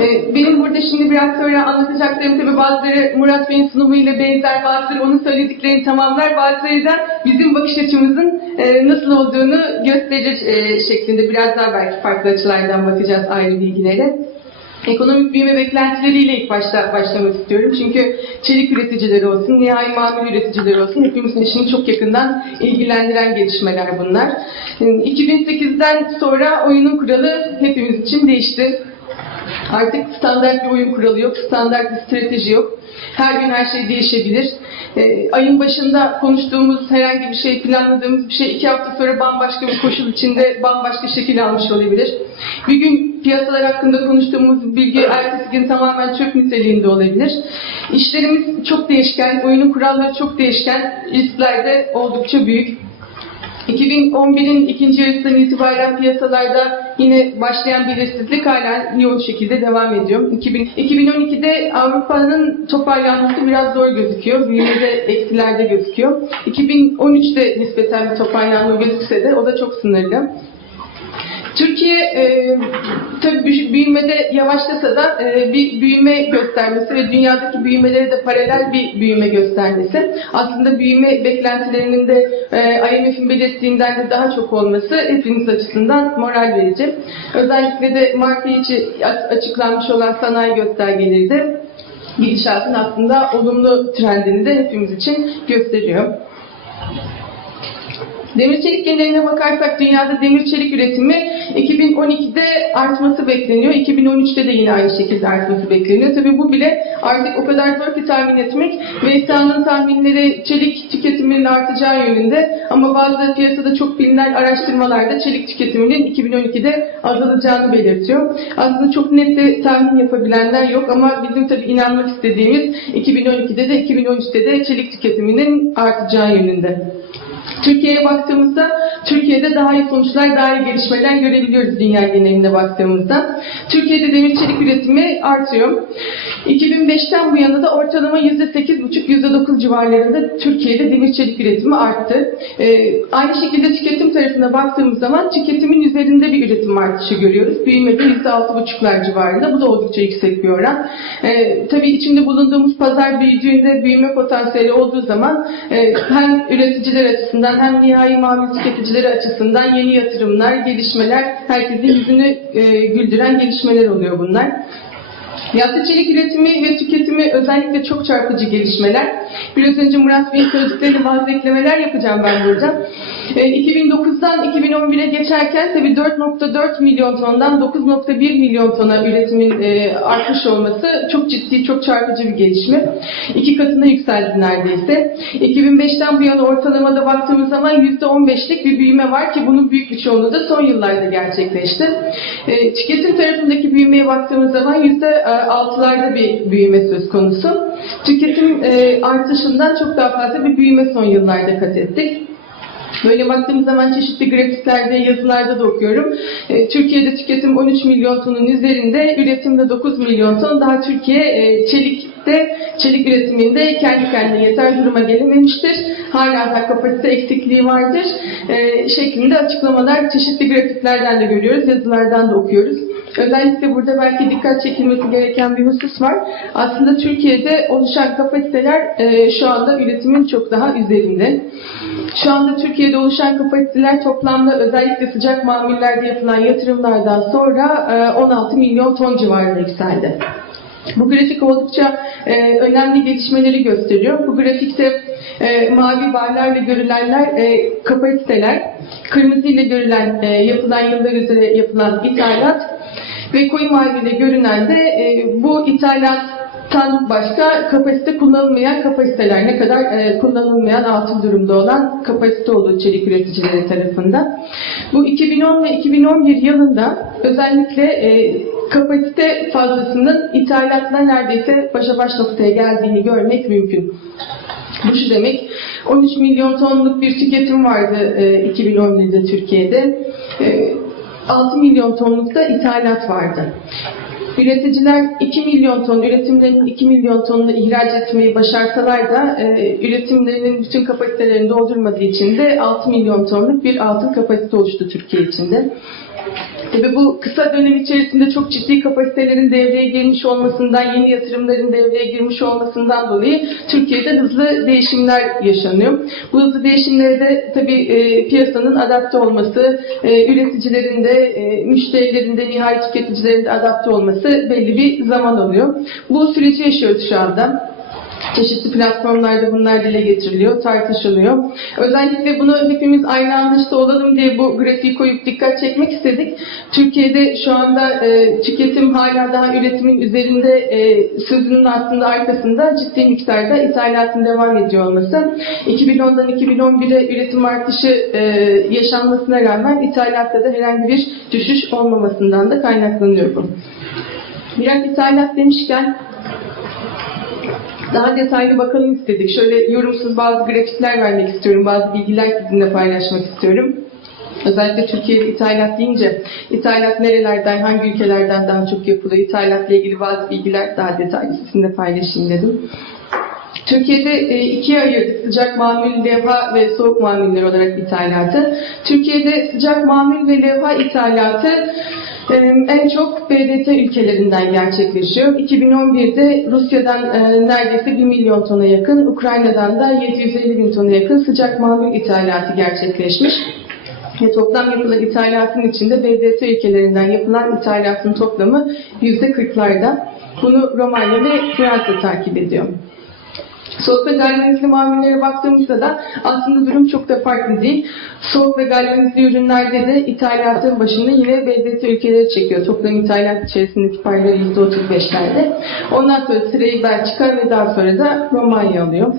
Ee, Benim burada şimdi biraz sonra anlatacaklarım tabii bazıları Murat Bey'in sunumuyla benzer, bazıları onun söylediklerini tamamlar, bazıları da bizim bakış açımızın e, nasıl olduğunu gösterir e, şeklinde biraz daha belki farklı açılardan bakacağız ayrı bilgilere. Ekonomik büyüme beklentileriyle ilk başta başlamak istiyorum. Çünkü çelik üreticileri olsun, nihai mamul üreticileri olsun hepimizin işini çok yakından ilgilendiren gelişmeler bunlar. 2008'den sonra oyunun kuralı hepimiz için değişti. Artık standart bir oyun kuralı yok, standart bir strateji yok. Her gün her şey değişebilir. Ee, ayın başında konuştuğumuz herhangi bir şey, planladığımız bir şey iki hafta sonra bambaşka bir koşul içinde bambaşka şekil almış olabilir. Bir gün piyasalar hakkında konuştuğumuz bilgi ertesi gün tamamen çöp niteliğinde olabilir. İşlerimiz çok değişken, oyunun kuralları çok değişken, riskler de oldukça büyük. 2011'in ikinci yarısından itibaren piyasalarda yine başlayan belirsizlik hala yoğun şekilde devam ediyor. 2000, 2012'de Avrupa'nın toparlanması biraz zor gözüküyor. Büyümede eksilerde gözüküyor. 2013'te nispeten bir toparlanma gözükse de o da çok sınırlı. Türkiye e, tabii büyü- büyümede yavaşlasa da e, bir büyüme göstermesi ve dünyadaki büyümelere de paralel bir büyüme göstermesi. Aslında büyüme beklentilerinin de e, IMF'in belirttiğinden de daha çok olması hepimiz açısından moral verici. Özellikle de Mart ayı içi açıklanmış olan sanayi göstergeleri de gidişatın aslında olumlu trendini de hepimiz için gösteriyor. Demir çelik geneline bakarsak dünyada demir çelik üretimi 2012'de artması bekleniyor. 2013'te de yine aynı şekilde artması bekleniyor. Tabii bu bile artık o kadar zor ki tahmin etmek. VSA'nın tahminleri çelik tüketiminin artacağı yönünde ama bazı piyasada çok bilinen araştırmalarda çelik tüketiminin 2012'de azalacağını belirtiyor. Aslında çok net de tahmin yapabilenler yok ama bizim tabii inanmak istediğimiz 2012'de de 2013'te de çelik tüketiminin artacağı yönünde. Türkiye'ye baktığımızda Türkiye'de daha iyi sonuçlar, daha iyi gelişmeler görebiliyoruz dünya genelinde baktığımızda. Türkiye'de demir çelik üretimi artıyor. 2005'ten bu yana da ortalama %8,5-%9 civarlarında Türkiye'de demir çelik üretimi arttı. Ee, aynı şekilde tüketim tarafına baktığımız zaman tüketimin üzerinde bir üretim artışı görüyoruz. Büyümede %6,5'lar civarında. Bu da oldukça yüksek bir oran. Ee, tabii içinde bulunduğumuz pazar büyüdüğünde büyüme potansiyeli olduğu zaman e, hem üreticiler açısından hem nihai mamul tüketicileri açısından yeni yatırımlar, gelişmeler, herkesin yüzünü e, güldüren gelişmeler oluyor bunlar. Yakıt çelik üretimi ve tüketimi özellikle çok çarpıcı gelişmeler. Biraz önce Murat Bey'in söylediklerine bazı eklemeler yapacağım ben burada. E, 2009'dan 2011'e geçerken tabii 4.4 milyon tondan 9.1 milyon tona üretimin e, artmış olması çok ciddi, çok çarpıcı bir gelişme. İki katına yükseldi neredeyse. 2005'ten bu yana ortalamada baktığımız zaman %15'lik bir büyüme var ki bunun büyük bir çoğunluğu da son yıllarda gerçekleşti. E, tüketim tarafındaki büyümeye baktığımız zaman %6'larda bir büyüme söz konusu. Tüketim e, artışından çok daha fazla bir büyüme son yıllarda kat ettik. Böyle baktığımız zaman çeşitli grafiklerde, yazılarda da okuyorum. E, Türkiye'de tüketim 13 milyon tonun üzerinde, üretimde 9 milyon ton. Daha Türkiye e, çelikte, çelik üretiminde kendi kendine yeter duruma gelememiştir. Hala da kapasite eksikliği vardır. E, şeklinde açıklamalar çeşitli grafiklerden de görüyoruz, yazılardan da okuyoruz. Özellikle burada belki dikkat çekilmesi gereken bir husus var. Aslında Türkiye'de oluşan kapasiteler e, şu anda üretimin çok daha üzerinde. Şu anda Türkiye'de oluşan kapasiteler toplamda özellikle sıcak mamullerde yapılan yatırımlardan sonra e, 16 milyon ton civarında yükseldi. Bu grafik oldukça e, önemli gelişmeleri gösteriyor. Bu grafikte e, mavi barlarla görülenler e, kapasiteler, kırmızı ile görülen e, yapılan yıllar üzere yapılan ithalat ve koyu maviyle görünen de e, bu ithalattan başka kapasite kullanılmayan kapasiteler ne kadar e, kullanılmayan altın durumda olan kapasite olduğu çelik üreticileri tarafından. Bu 2010 ve 2011 yılında özellikle e, kapasite fazlasının ithalatla neredeyse başa baş noktaya geldiğini görmek mümkün. Bu şu demek, 13 milyon tonluk bir tüketim vardı e, 2011'de Türkiye'de. E, 6 milyon tonluk da ithalat vardı. Üreticiler 2 milyon ton, üretimlerinin 2 milyon tonunu ihraç etmeyi başarsalar da e, üretimlerinin bütün kapasitelerini doldurmadığı için de 6 milyon tonluk bir altın kapasite oluştu Türkiye içinde. Tabii bu kısa dönem içerisinde çok ciddi kapasitelerin devreye girmiş olmasından, yeni yatırımların devreye girmiş olmasından dolayı Türkiye'de hızlı değişimler yaşanıyor. Bu hızlı değişimlere de tabii e, piyasanın adapte olması, e, üreticilerin de, e, müşterilerin de, nihai tüketicilerin de adapte olması belli bir zaman alıyor. Bu süreci yaşıyoruz şu anda. Çeşitli platformlarda bunlar dile getiriliyor, tartışılıyor. Özellikle bunu hepimiz aynı anda işte olalım diye bu grafiği koyup dikkat çekmek istedik. Türkiye'de şu anda e, tüketim hala daha üretimin üzerinde e, sözünün aslında arkasında ciddi miktarda ithalatın devam ediyor olması. 2010'dan 2011'e üretim artışı e, yaşanmasına rağmen ithalatta da herhangi bir düşüş olmamasından da kaynaklanıyor bu. Biraz ithalat demişken daha detaylı bakalım istedik. Şöyle yorumsuz bazı grafikler vermek istiyorum, bazı bilgiler sizinle paylaşmak istiyorum. Özellikle Türkiye'de ithalat deyince ithalat nerelerden, hangi ülkelerden daha çok yapılıyor, ithalatla ilgili bazı bilgiler daha detaylı sizinle paylaşayım dedim. Türkiye'de e, ikiye ayırdık sıcak mamul, levha ve soğuk mamuller olarak ithalatı. Türkiye'de sıcak mamul ve levha ithalatı en çok BDT ülkelerinden gerçekleşiyor. 2011'de Rusya'dan e, neredeyse 1 milyon tona yakın, Ukrayna'dan da 750 bin tona yakın sıcak mamul ithalatı gerçekleşmiş. Ve toplam yapılan ithalatın içinde BDT ülkelerinden yapılan ithalatın toplamı %40'larda. Bunu Romanya ve Fransa takip ediyor. Soğuk ve galvanizli mamullere baktığımızda da aslında durum çok da farklı değil. Soğuk ve galvanizli ürünlerde de ithalatın başında yine BDT ülkeleri çekiyor. Toplam ithalat içerisindeki payları %35'lerde. Ondan sonra sırayı Belçika ve daha sonra da Romanya alıyor.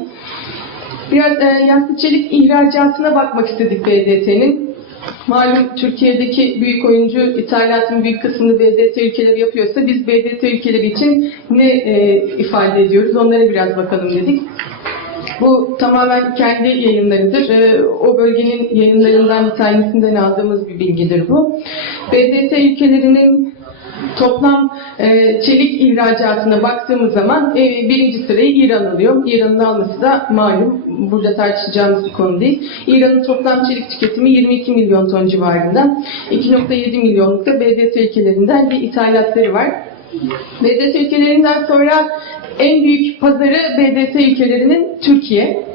Biraz e, yassı çelik ihracatına bakmak istedik BDT'nin. Malum Türkiye'deki büyük oyuncu ithalatın büyük kısmını BDT ülkeleri yapıyorsa biz BDT ülkeleri için ne e, ifade ediyoruz onlara biraz bakalım dedik. Bu tamamen kendi yayınlarıdır. E, o bölgenin yayınlarından bir tanesinden aldığımız bir bilgidir bu. BDT ülkelerinin toplam e, çelik ihracatına baktığımız zaman e, birinci sırayı İran alıyor. İran'ın alması da malum burada tartışacağımız bir konu değil. İran'ın toplam çelik tüketimi 22 milyon ton civarında. 2.7 milyonluk da BDT ülkelerinden bir ithalatları var. BDT ülkelerinden sonra en büyük pazarı BDT ülkelerinin Türkiye.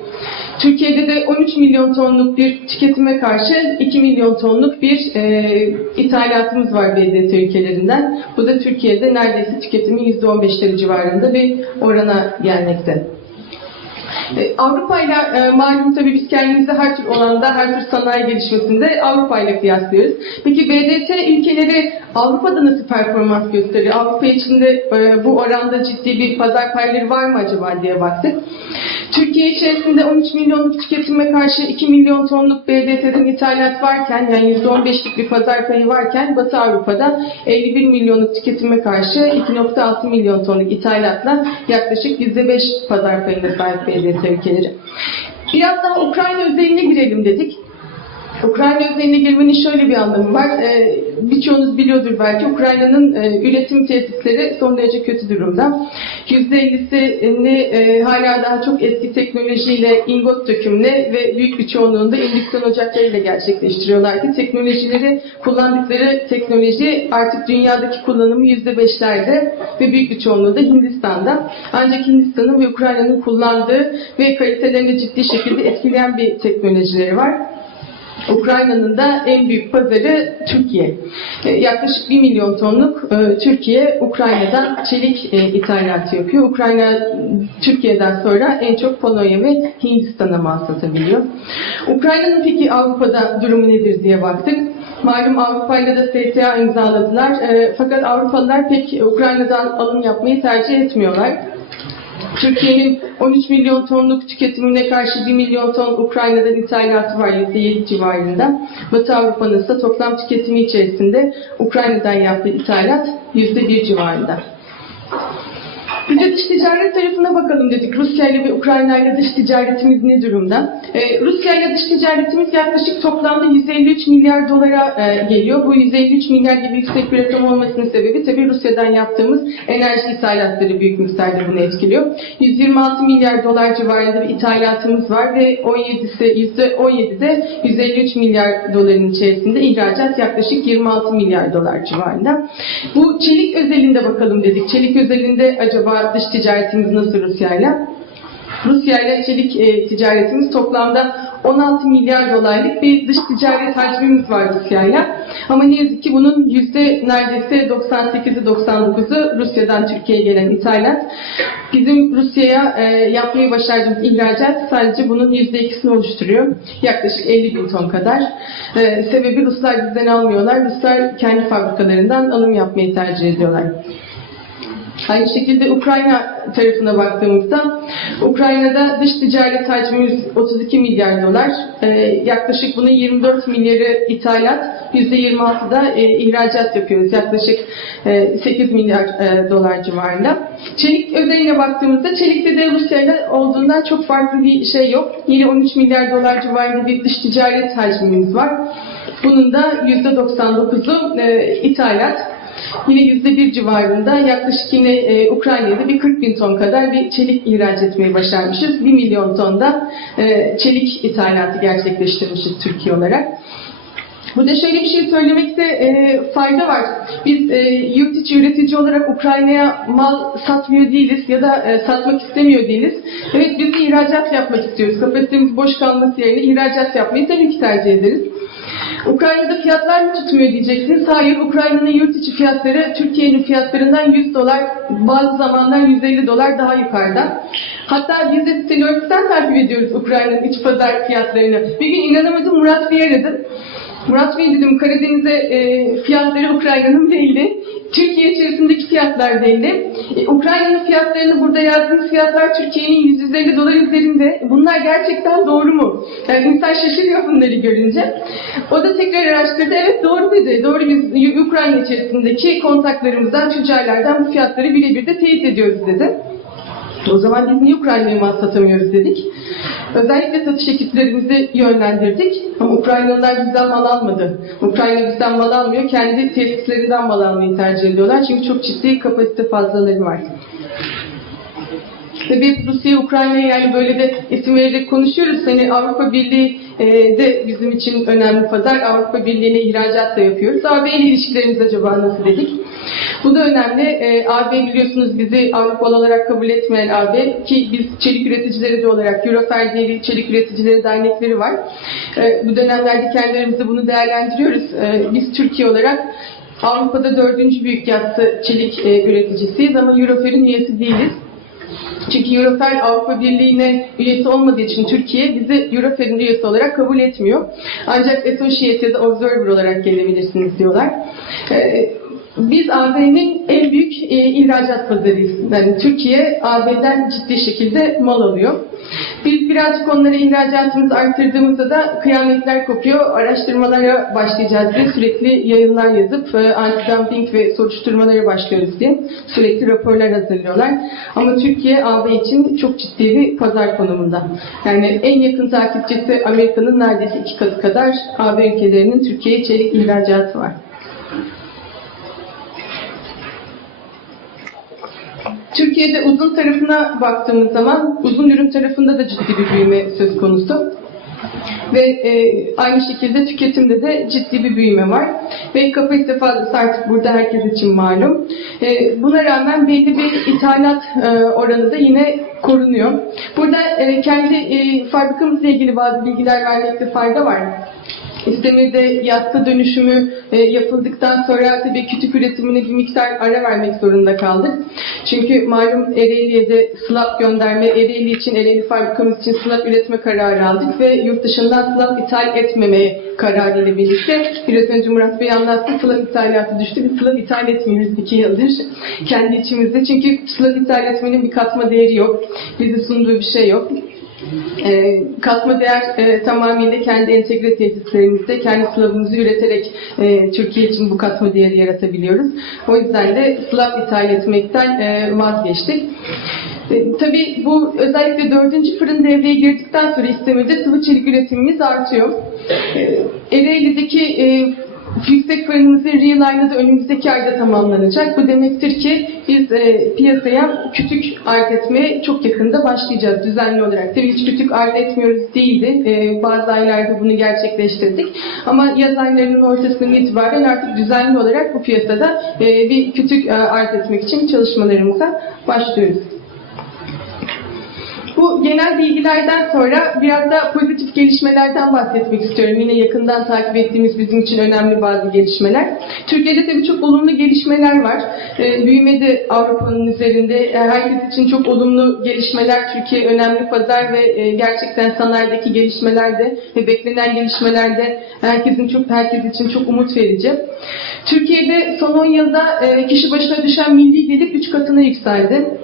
Türkiye'de de 13 milyon tonluk bir tüketime karşı 2 milyon tonluk bir e, ithalatımız var BDT ülkelerinden. Bu da Türkiye'de neredeyse tüketimin %15'leri civarında bir orana gelmekte. E, Avrupa ile e, malum tabii biz kendimizi her tür olanda, her tür sanayi gelişmesinde Avrupa ile kıyaslıyoruz. Peki BDT ülkeleri Avrupa'da nasıl performans gösteriyor? Avrupa içinde e, bu oranda ciddi bir pazar payları var mı acaba diye baktık. Türkiye içerisinde 13 milyonluk tüketime karşı 2 milyon tonluk BDT'den ithalat varken yani %15'lik bir pazar payı varken Batı Avrupa'da 51 milyonluk tüketime karşı 2.6 milyon tonluk ithalatla yaklaşık %5 pazar payına sahip BDT ülkeleri. Biraz daha Ukrayna özeline girelim dedik. Ukrayna özeline girmenin şöyle bir anlamı var. Ee, birçoğunuz biliyordur belki. Ukrayna'nın e, üretim tesisleri son derece kötü durumda. %50'sini e, hala daha çok eski teknolojiyle ingot dökümle ve büyük bir çoğunluğunda indüksiyon ocaklarıyla gerçekleştiriyorlar ki teknolojileri kullandıkları teknoloji artık dünyadaki kullanımı %5'lerde ve büyük bir çoğunluğu da Hindistan'da. Ancak Hindistan'ın ve Ukrayna'nın kullandığı ve kalitelerini ciddi şekilde etkileyen bir teknolojileri var. Ukrayna'nın da en büyük pazarı Türkiye. E, yaklaşık 1 milyon tonluk e, Türkiye Ukrayna'dan çelik e, ithalatı yapıyor. Ukrayna Türkiye'den sonra en çok Polonya ve Hindistan'a mal satabiliyor. Ukrayna'nın peki Avrupa'da durumu nedir diye baktık. Malum Avrupa ile de STA imzaladılar. Fakat Avrupalılar pek Ukrayna'dan alım yapmayı tercih etmiyorlar. Türkiye'nin 13 milyon tonluk tüketimine karşı 1 milyon ton Ukrayna'dan ithalatı var %7 civarında. Batı Avrupa'nın ise toplam tüketimi içerisinde Ukrayna'dan yaptığı ithalat %1 civarında. De dış ticaret tarafına bakalım dedik. Rusya ile ve Ukrayna ile dış ticaretimiz ne durumda? Ee, Rusya ile dış ticaretimiz yaklaşık toplamda 153 milyar dolara e, geliyor. Bu 153 milyar gibi yüksek bir rakam olmasının sebebi tabii Rusya'dan yaptığımız enerji ithalatları büyük miktarda bunu etkiliyor. 126 milyar dolar civarında bir ithalatımız var ve 17'si %17'de 153 milyar doların içerisinde ihracat yaklaşık 26 milyar dolar civarında. Bu çelik özelinde bakalım dedik. Çelik özelinde acaba dış ticaretimiz nasıl Rusya'yla? Rusya ile çelik e, ticaretimiz toplamda 16 milyar dolarlık bir dış ticaret hacmimiz var Rusya'yla. Ama ne yazık ki bunun yüzde neredeyse 98'i 99'u Rusya'dan Türkiye'ye gelen ithalat. Bizim Rusya'ya e, yapmayı başardığımız ihracat sadece bunun yüzde ikisini oluşturuyor. Yaklaşık 50 bin ton kadar. E, sebebi Ruslar bizden almıyorlar. Ruslar kendi fabrikalarından alım yapmayı tercih ediyorlar. Aynı şekilde Ukrayna tarafına baktığımızda Ukrayna'da dış ticaret hacmimiz 32 milyar dolar. Ee, yaklaşık bunun 24 milyarı ithalat, %26 da e, ihracat yapıyoruz. Yaklaşık e, 8 milyar e, dolar civarında. Çelik özeline baktığımızda çelikte de Rusya ile olduğundan çok farklı bir şey yok. Yine 13 milyar dolar civarında bir dış ticaret hacmimiz var. Bunun da %99'u e, ithalat. Yine yüzde bir civarında yaklaşık yine e, Ukrayna'ya da bir 40 bin ton kadar bir çelik ihraç etmeyi başarmışız. 1 milyon ton da e, çelik ithalatı gerçekleştirmişiz Türkiye olarak. Burada şöyle bir şey söylemekte e, fayda var. Biz e, yurt içi üretici olarak Ukrayna'ya mal satmıyor değiliz ya da e, satmak istemiyor değiliz. Evet biz de ihracat yapmak istiyoruz. Kapasitemiz boş kalması yerine ihracat yapmayı tabii ki tercih ederiz. Ukrayna'da fiyatlar mı tutmuyor diyeceksiniz. Hayır, Ukrayna'nın yurt içi fiyatları Türkiye'nin fiyatlarından 100 dolar, bazı zamanlar 150 dolar daha yukarıda. Hatta biz de Stelorix'ten takip ediyoruz Ukrayna'nın iç pazar fiyatlarını. Bir gün inanamadım Murat Bey'e dedim. Murat Bey dedim Karadeniz'e e, fiyatları Ukrayna'nın belli. Türkiye içerisindeki fiyatlar belli. E, Ukrayna'nın fiyatlarını burada yazdığınız fiyatlar Türkiye'nin 150 dolar üzerinde. Bunlar gerçekten doğru mu? Yani insan şaşırıyor bunları görünce. O da tekrar araştırdı. Evet doğru dedi. Doğru biz Ukrayna içerisindeki kontaklarımızdan, tüccarlardan bu fiyatları birebir de teyit ediyoruz dedi. O zaman biz niye Ukrayna'ya mal satamıyoruz dedik. Özellikle satış ekiplerimizi yönlendirdik. Ama Ukraynalılar bizden mal almadı. Ukrayna bizden mal almıyor. Kendi tesislerinden mal almayı tercih ediyorlar. Çünkü çok ciddi kapasite fazlaları var. Tabii Rusya, Ukrayna yani böyle de isim vererek konuşuyoruz. Hani Avrupa Birliği e, de bizim için önemli pazar. Avrupa Birliği'ne ihracat da yapıyoruz. AB ile ilişkilerimiz acaba nasıl dedik? Bu da önemli. E, AB biliyorsunuz bizi Avrupalı olarak kabul etmeyen AB ki biz çelik üreticileri de olarak Eurofer bir çelik üreticileri dernekleri var. E, bu dönemlerde kendilerimizi bunu değerlendiriyoruz. E, biz Türkiye olarak Avrupa'da dördüncü büyük yatsı çelik e, üreticisiyiz ama Eurofer'in üyesi değiliz. Çünkü Eurofer Avrupa Birliği'ne üyesi olmadığı için Türkiye bizi Eurofer'in üyesi olarak kabul etmiyor. Ancak Associate ya da Observer olarak gelebilirsiniz diyorlar. Ee, biz AB'nin en büyük e, ihracat pazarıyız. Yani Türkiye AB'den ciddi şekilde mal alıyor. Biz birazcık onlara ihracatımızı arttırdığımızda da kıyametler kopuyor. Araştırmalara başlayacağız diye sürekli yayınlar yazıp e, anti-dumping ve soruşturmalara başlıyoruz diye sürekli raporlar hazırlıyorlar. Ama Türkiye AB için çok ciddi bir pazar konumunda. Yani en yakın takipçisi Amerika'nın neredeyse iki katı kadar AB ülkelerinin Türkiye'ye çelik ihracatı var. Türkiye'de uzun tarafına baktığımız zaman uzun ürün tarafında da ciddi bir büyüme söz konusu. Ve e, aynı şekilde tüketimde de ciddi bir büyüme var. Ve kapasite fazlası artık burada herkes için malum. E, buna rağmen belli bir ithalat e, oranı da yine korunuyor. Burada e, kendi e, fabrikamızla ilgili bazı bilgiler vermekte fayda var. İzmir'de yatsı dönüşümü e, yapıldıktan sonra tabii kütük üretimine bir miktar ara vermek zorunda kaldık. Çünkü malum Ereğli'ye de slab gönderme, Ereğli için, Ereğli fabrikamız için slab üretme kararı aldık ve yurt dışından slab ithal etmemeye kararı ile birlikte biraz önce Murat Bey anlattı, slab ithalatı düştü. Biz slab ithal etmiyoruz iki yıldır kendi içimizde. Çünkü slab ithal etmenin bir katma değeri yok. Bize sunduğu bir şey yok. E, katma değer e, tamamıyla kendi entegre tesislerimizde kendi sılavımızı üreterek e, Türkiye için bu katma değeri yaratabiliyoruz. O yüzden de sılav ithal etmekten e, vazgeçtik. E, tabii bu özellikle dördüncü fırın devreye girdikten sonra istemede sıvı çelik üretimimiz artıyor. E, Ereğli'deki e, yüksek fırınımızın Realign'ı da önümüzdeki ayda tamamlanacak. Bu demektir ki biz e, piyasaya kütük art etmeye çok yakında başlayacağız düzenli olarak. Tabii hiç kütük art etmiyoruz değildi. E, bazı aylarda bunu gerçekleştirdik. Ama yaz aylarının ortasından itibaren artık düzenli olarak bu piyasada e, bir kütük e, art etmek için çalışmalarımıza başlıyoruz. Bu genel bilgilerden sonra biraz da pozitif gelişmelerden bahsetmek istiyorum. Yine yakından takip ettiğimiz bizim için önemli bazı gelişmeler. Türkiye'de tabii çok olumlu gelişmeler var. Ee, büyüme Avrupa'nın üzerinde. Ee, herkes için çok olumlu gelişmeler. Türkiye önemli pazar ve e, gerçekten sanayideki gelişmeler de ve beklenen gelişmeler de herkesin çok herkes için çok umut verici. Türkiye'de son 10 yılda e, kişi başına düşen milli gelir 3 katına yükseldi.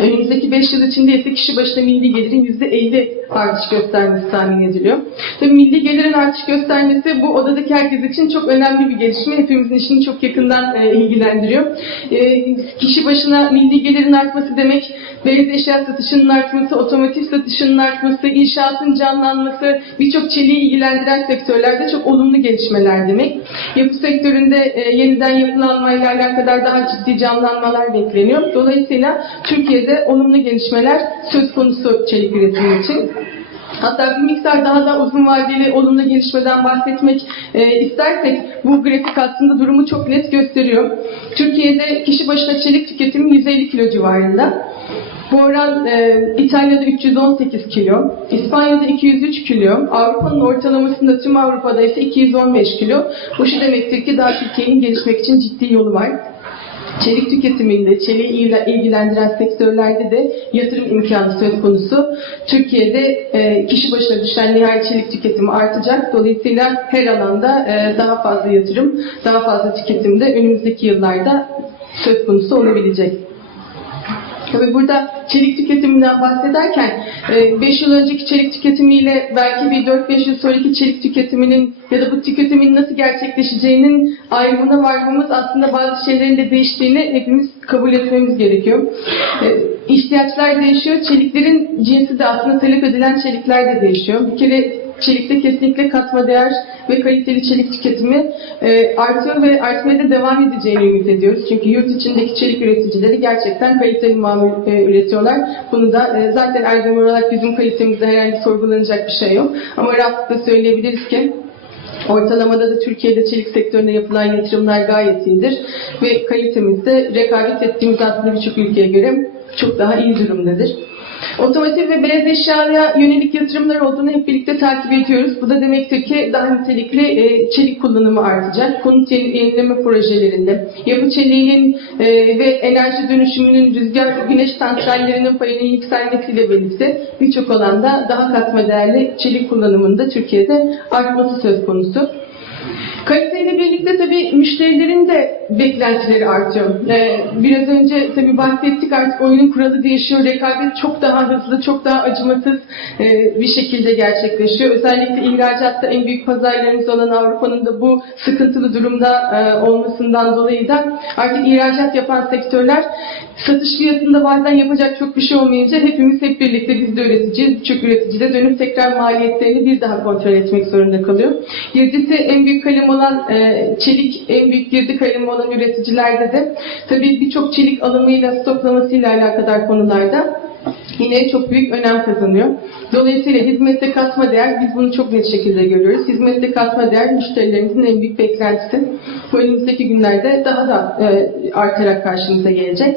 Önümüzdeki 5 yıl içinde ise kişi başına milli gelirin %50 artış göstermesi tahmin ediliyor. Tabii milli gelirin artış göstermesi bu odadaki herkes için çok önemli bir gelişme. Hepimizin işini çok yakından e, ilgilendiriyor. E, kişi başına milli gelirin artması demek beyaz eşya satışının artması, otomotiv satışının artması, inşaatın canlanması, birçok çeliği ilgilendiren sektörlerde çok olumlu gelişmeler demek. Yapı sektöründe e, yeniden yapılanmayla alakadar daha ciddi canlanmalar bekleniyor. Dolayısıyla Türkiye'de olumlu gelişmeler söz konusu çelik üretimi için. Hatta bir miktar daha da uzun vadeli olumlu gelişmeden bahsetmek e, istersek bu grafik aslında durumu çok net gösteriyor. Türkiye'de kişi başına çelik tüketimi 150 kilo civarında. Bu oran e, İtalya'da 318 kilo, İspanya'da 203 kilo, Avrupa'nın ortalamasında tüm Avrupa'da ise 215 kilo. Bu şu demektir ki daha Türkiye'nin gelişmek için ciddi yolu var. Çelik tüketiminde, çeliği il- ilgilendiren sektörlerde de yatırım imkanı söz konusu. Türkiye'de e, kişi başına düşen nihai çelik tüketimi artacak. Dolayısıyla her alanda e, daha fazla yatırım, daha fazla tüketim de önümüzdeki yıllarda söz konusu olabilecek. Tabii burada çelik tüketiminden bahsederken 5 yıl önceki çelik tüketimiyle belki bir 4-5 yıl sonraki çelik tüketiminin ya da bu tüketimin nasıl gerçekleşeceğinin ayrımına varmamız aslında bazı şeylerin de değiştiğini hepimiz kabul etmemiz gerekiyor. E, İhtiyaçlar değişiyor. Çeliklerin cinsi de aslında talep edilen çelikler de değişiyor. Bir kere çelikte kesinlikle katma değer ve kaliteli çelik tüketimi e, artıyor ve artmaya da devam edeceğini ümit ediyoruz. Çünkü yurt içindeki çelik üreticileri gerçekten kaliteli mamul e, üretiyorlar. Bunu da e, zaten Erdem olarak bizim kalitemizde herhangi sorgulanacak bir şey yok. Ama rahatlıkla söyleyebiliriz ki Ortalamada da Türkiye'de çelik sektörüne yapılan yatırımlar gayet iyidir ve kalitemizde rekabet ettiğimiz aslında birçok ülkeye göre çok daha iyi durumdadır. Otomotiv ve beyaz eşyaya yönelik yatırımlar olduğunu hep birlikte takip ediyoruz. Bu da demektir ki daha nitelikli e, çelik kullanımı artacak. Konut yeni- yenileme projelerinde, yapı çeliğinin e, ve enerji dönüşümünün rüzgar güneş santrallerinin payının yükselmesiyle birlikte birçok alanda daha katma değerli çelik kullanımında Türkiye'de artması söz konusu. Kaliteyle birlikte tabii müşterilerin de beklentileri artıyor. Ee, biraz önce tabii bahsettik artık oyunun kuralı değişiyor. Rekabet çok daha hızlı, çok daha acımasız e, bir şekilde gerçekleşiyor. Özellikle ihracatta en büyük pazarlarımız olan Avrupa'nın da bu sıkıntılı durumda e, olmasından dolayı da artık ihracat yapan sektörler satış fiyatında bazen yapacak çok bir şey olmayınca hepimiz hep birlikte biz de üreticiyiz, birçok üretici dönüp tekrar maliyetlerini bir daha kontrol etmek zorunda kalıyor. Girdisi en büyük kalem olan e, çelik, en büyük girdi kalemi olan üreticilerde de tabii birçok çelik alımıyla, stoklamasıyla alakadar konularda yine çok büyük önem kazanıyor. Dolayısıyla hizmette katma değer, biz bunu çok net şekilde görüyoruz. Hizmette katma değer müşterilerimizin en büyük beklentisi. Bu önümüzdeki günlerde daha da e, artarak karşımıza gelecek.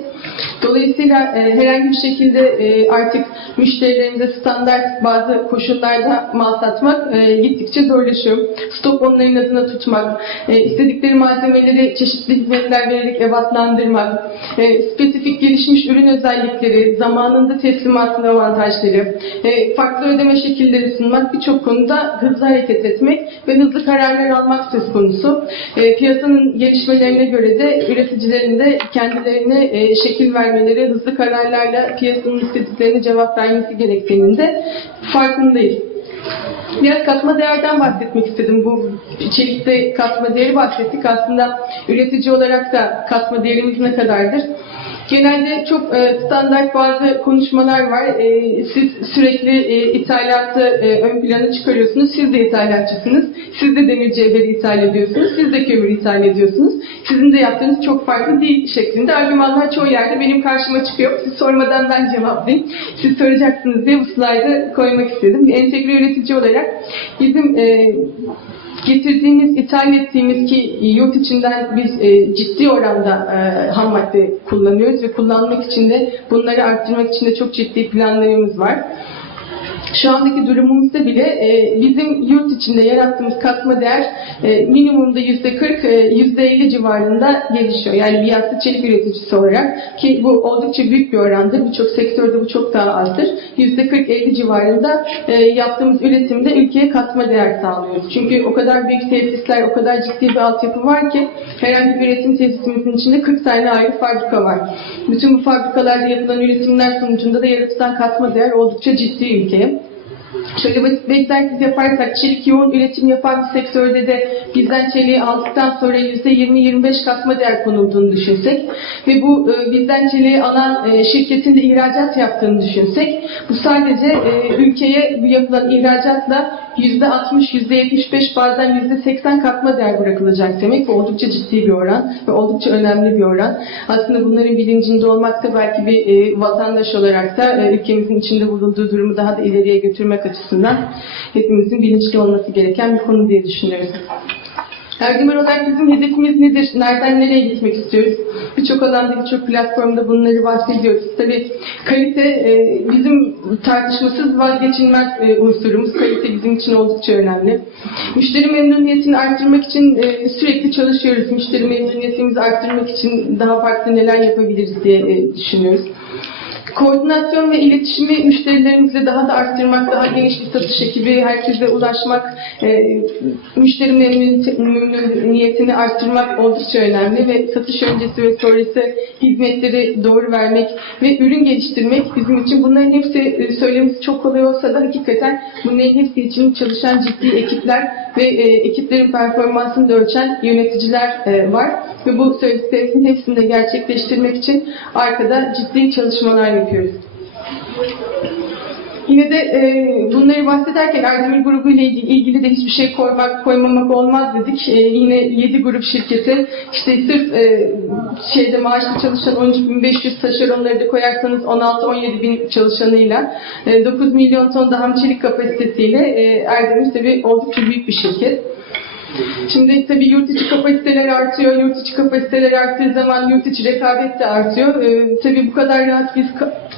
Dolayısıyla e, herhangi bir şekilde e, artık müşterilerimize standart bazı koşullarda mal satmak e, gittikçe zorlaşıyor. Stok onların adına tutmak, e, istedikleri malzemeleri çeşitli hizmetler vererek evatlandırmak, e, spesifik gelişmiş ürün özellikleri, zamanında teslimatın avantajları, e, farklı ödeme şekilleri sunmak birçok konuda hızlı hareket etmek ve hızlı kararlar almak söz konusu. E, piyasanın gelişmelerine göre de üreticilerin de kendilerine e, şekil vermeleri, hızlı kararlarla piyasanın istediklerine cevap vermesi gerektiğinin de farkındayız. Biraz katma değerden bahsetmek istedim. Bu çelikte katma değeri bahsettik. Aslında üretici olarak da katma değerimiz ne kadardır? Genelde çok e, standart bazı konuşmalar var. E, siz sürekli e, ithalatı e, ön plana çıkarıyorsunuz. Siz de ithalatçısınız. Siz de demir cevheri ithal ediyorsunuz. Siz de kömür ithal ediyorsunuz. Sizin de yaptığınız çok farklı değil şeklinde argümanlar çoğu yerde benim karşıma çıkıyor. Siz sormadan ben cevaplayayım. Siz soracaksınız diye bu slaydı koymak istedim. Bir entegre üretici olarak bizim e, getirdiğimiz, ithal ettiğimiz ki yurt içinden biz e, ciddi oranda e, ham madde kullanıyoruz ve kullanmak için de bunları arttırmak için de çok ciddi planlarımız var. Şu andaki durumumuzda bile e, bizim yurt içinde yarattığımız katma değer e, minimumda yüzde 40, yüzde 50 civarında gelişiyor. Yani bir yassı çelik üreticisi olarak ki bu oldukça büyük bir orandır. Birçok sektörde bu çok daha azdır. Yüzde 40-50 civarında e, yaptığımız üretimde ülkeye katma değer sağlıyoruz. Çünkü o kadar büyük tesisler, o kadar ciddi bir altyapı var ki herhangi bir üretim tesisimizin içinde 40 tane ayrı fabrika var. Bütün bu fabrikalarda yapılan üretimler sonucunda da yaratılan katma değer oldukça ciddi ülkeye. Şöyle egzersiz yaparsak çelik yoğun üretim yapan bir sektörde de bizden çeliği aldıktan sonra %20-25 katma değer konulduğunu düşünsek ve bu e, bizden çeliği alan e, şirketin de ihracat yaptığını düşünsek bu sadece e, ülkeye yapılan ihracatla %60, %75 bazen %80 katma değer bırakılacak demek. Bu oldukça ciddi bir oran ve oldukça önemli bir oran. Aslında bunların bilincinde olmak da belki bir e, vatandaş olarak da e, ülkemizin içinde bulunduğu durumu daha da ileriye götürmek açısından hepimizin bilinçli olması gereken bir konu diye düşünüyoruz. Erdemir olarak bizim hedefimiz nedir? Nereden nereye gitmek istiyoruz? Birçok alanda, birçok platformda bunları bahsediyoruz. Tabii kalite e, bizim tartışmasız vazgeçilmez e, unsurumuz. Kalite bizim için oldukça önemli. Müşteri memnuniyetini arttırmak için e, sürekli çalışıyoruz. Müşteri memnuniyetimizi arttırmak için daha farklı neler yapabiliriz diye e, düşünüyoruz. Koordinasyon ve iletişimi müşterilerimizle daha da arttırmak, daha geniş bir satış ekibi, herkese ulaşmak, e, müşteri memnuniyeti- memnuniyetini arttırmak oldukça önemli ve satış öncesi ve sonrası hizmetleri doğru vermek ve ürün geliştirmek bizim için bunların hepsi e, söylemesi çok kolay olsa da hakikaten bunların hepsi için çalışan ciddi ekipler ve e, ekiplerin performansını da ölçen yöneticiler e, var ve bu söylediklerimizin hepsini de gerçekleştirmek için arkada ciddi çalışmalar yapıyoruz. Yine de e, bunları bahsederken Erdemir grubu ile ilgili, de hiçbir şey koymak koymamak olmaz dedik. E, yine 7 grup şirketi işte sırf e, şeyde maaşlı çalışan 13.500 taşeronları da koyarsanız 16-17 bin çalışanıyla e, 9 milyon ton da ham çelik kapasitesiyle e, Erdemir tabii oldukça büyük bir şirket. Şimdi tabii yurt içi kapasiteler artıyor. Yurt içi kapasiteler arttığı zaman yurt içi rekabet de artıyor. Ee, tabii bu kadar rahat biz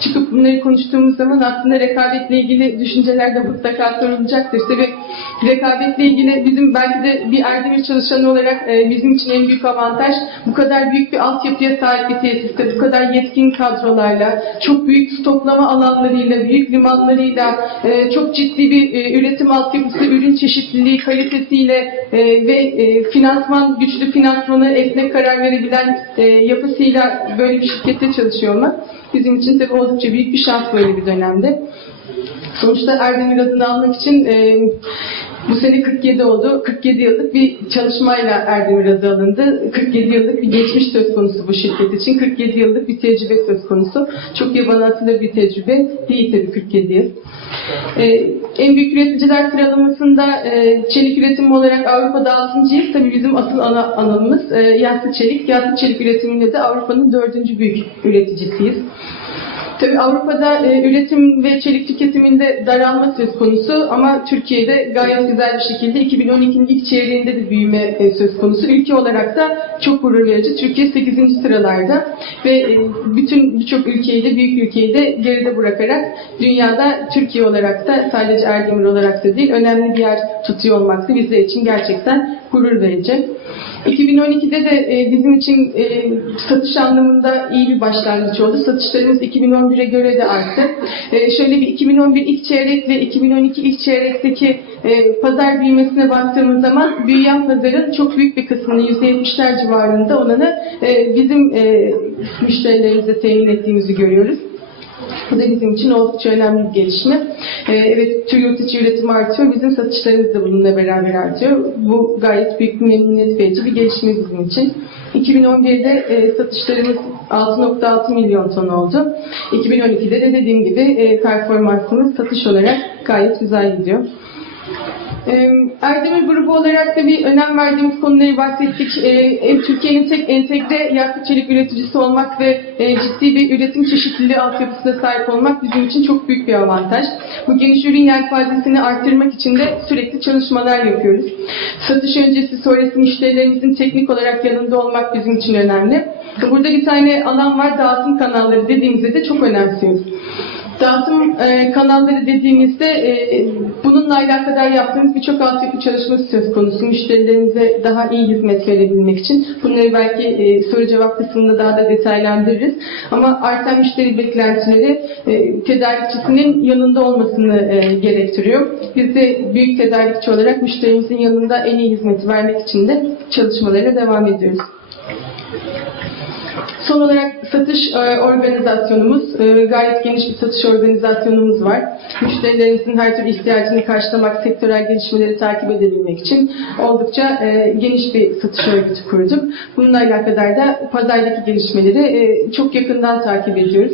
çıkıp bunları konuştuğumuz zaman aslında rekabetle ilgili düşünceler de mutlaka sorulacaktır. Tabii rekabetle ilgili bizim belki de bir Erdemir çalışanı olarak e, bizim için en büyük avantaj bu kadar büyük bir altyapıya sahip bir tesiste, bu kadar yetkin kadrolarla, çok büyük stoklama alanlarıyla, büyük limanlarıyla, e, çok ciddi bir e, üretim altyapısı, ürün çeşitliliği, kalitesiyle e, ve e, finansman, güçlü finansmanı esnek karar verebilen e, yapısıyla böyle bir şirkette çalışıyor olmak bizim için tabii oldukça büyük bir şans böyle bir dönemde. Sonuçta Erdemir adını almak için e, bu sene 47 oldu. 47 yıllık bir çalışmayla Erdemir adı alındı. 47 yıllık bir geçmiş söz konusu bu şirket için. 47 yıllık bir tecrübe söz konusu. Çok yabana atılır bir tecrübe değil tabii 47 yıl. Ee, en büyük üreticiler sıralamasında e, çelik üretimi olarak Avrupa'da 6.yız. Tabii bizim asıl ana alanımız e, yassı çelik. Yassı çelik üretiminde de Avrupa'nın dördüncü büyük üreticisiyiz. Tabii Avrupa'da e, üretim ve çelik tüketiminde daralma söz konusu ama Türkiye'de gayet güzel bir şekilde 2012'nin ilk çeyreğinde de büyüme e, söz konusu. Ülke olarak da çok gurur verici. Türkiye 8. sıralarda ve e, bütün birçok ülkeyi de büyük ülkeyi de geride bırakarak dünyada Türkiye olarak da sadece Erdemir olarak da değil önemli bir yer tutuyor olmak da bizler için gerçekten gurur verici. 2012'de de e, bizim için e, satış anlamında iyi bir başlangıç oldu. Satışlarımız 2011'e göre de arttı. E, şöyle bir 2011 ilk çeyrek ve 2012 ilk çeyrekteki pazar büyümesine baktığımız zaman büyüyen pazarın çok büyük bir kısmını %70'ler civarında olanı bizim müşterilerimize temin ettiğimizi görüyoruz. Bu da bizim için oldukça önemli bir gelişme. Ee, evet, tür yurt içi üretim artıyor. Bizim satışlarımız da bununla beraber artıyor. Bu gayet büyük bir memnuniyet verici bir gelişme bizim için. 2011'de e, satışlarımız 6.6 milyon ton oldu. 2012'de de dediğim gibi e, performansımız satış olarak gayet güzel gidiyor. Ee, Erdemir grubu olarak da bir önem verdiğimiz konuları bahsettik. Ee, Türkiye'nin tek entegre yakıt çelik üreticisi olmak ve e, ciddi bir üretim çeşitliliği altyapısına sahip olmak bizim için çok büyük bir avantaj. Bu geniş ürün yelpazesini arttırmak için de sürekli çalışmalar yapıyoruz. Satış öncesi sonrası müşterilerimizin teknik olarak yanında olmak bizim için önemli. Burada bir tane alan var, dağıtım kanalları dediğimizde de çok önemsiyoruz. Dağıtım e, kanalları dediğimizde e, bununla alakadar yaptığımız birçok altyapı çalışması söz konusu. Müşterilerimize daha iyi hizmet verebilmek için. Bunları belki e, soru cevap kısmında daha da detaylandırırız. Ama artan müşteri beklentileri e, tedarikçisinin yanında olmasını e, gerektiriyor. Biz de büyük tedarikçi olarak müşterimizin yanında en iyi hizmeti vermek için de çalışmalara devam ediyoruz. Son olarak satış e, organizasyonumuz, e, gayet geniş bir satış organizasyonumuz var. Müşterilerimizin her türlü ihtiyacını karşılamak, sektörel gelişmeleri takip edebilmek için oldukça e, geniş bir satış örgütü kurduk. Bununla alakadar da pazardaki gelişmeleri çok yakından takip ediyoruz.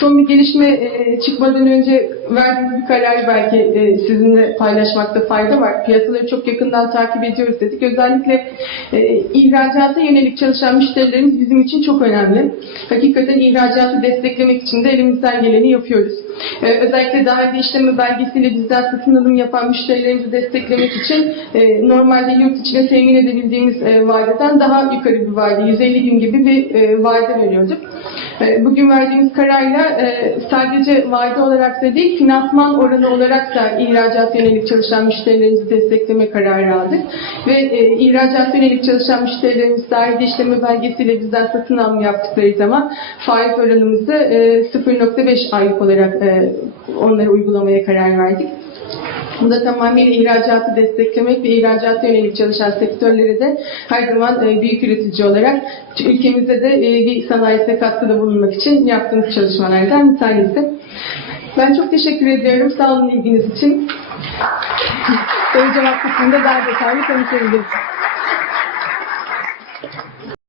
Son bir gelişme e, çıkmadan önce verdiğimiz bir kararı belki e, sizinle paylaşmakta fayda var. Piyasaları çok yakından takip ediyoruz dedik. Özellikle e, ihracata yönelik çalışan müşterilerimiz bizim için çok önemli. Hakikaten ihracatı desteklemek için de elimizden geleni yapıyoruz. E, özellikle önce işleme belgesiyle bizden satın alım yapan müşterilerimizi desteklemek için e, normalde yurt içine temin edebildiğimiz e, vadeden daha yukarı bir vade, 150 gün gibi bir e, vade veriyorduk. E, Bugün verdiğimiz kararla e, sadece vade olarak da değil, finansman oranı olarak da ihracat yönelik çalışan müşterilerimizi destekleme kararı aldık. Ve e, ihracat yönelik çalışan müşterilerimiz dahil işleme belgesiyle bizden satın alım yaptıkları zaman faiz oranımızı e, 0.5 aylık olarak onlara uygulamaya karar verdik. Bu da tamamıyla ihracatı desteklemek ve ihracata yönelik çalışan sektörlere de her zaman e, büyük üretici olarak ülkemizde de e, bir sanayisine katkıda bulunmak için yaptığımız çalışmalardan bir tanesi. Ben çok teşekkür ediyorum. Sağ olun ilginiz için. Soru cevap kısmında daha detaylı konuşabiliriz.